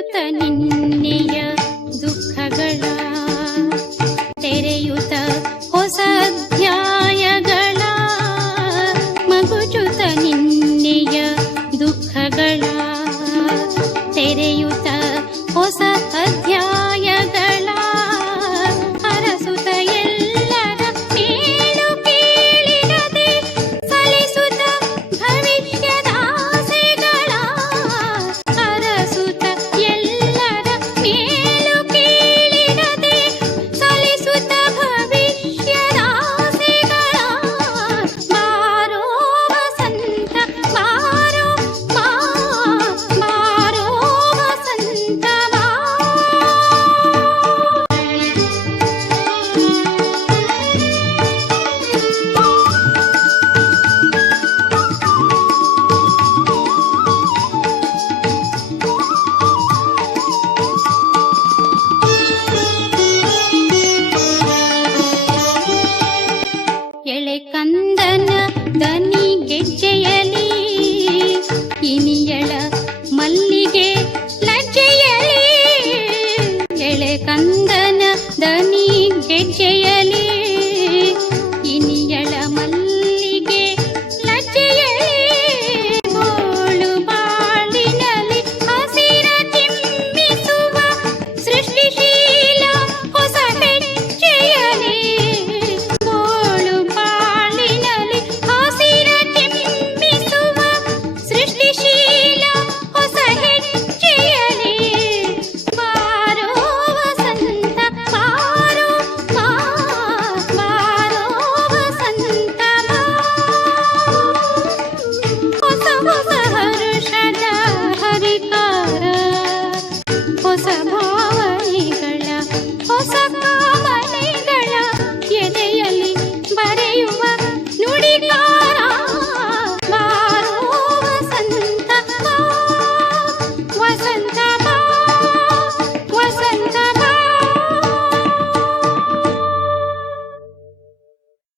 ಸುತ್ತ ನಿನ್ನ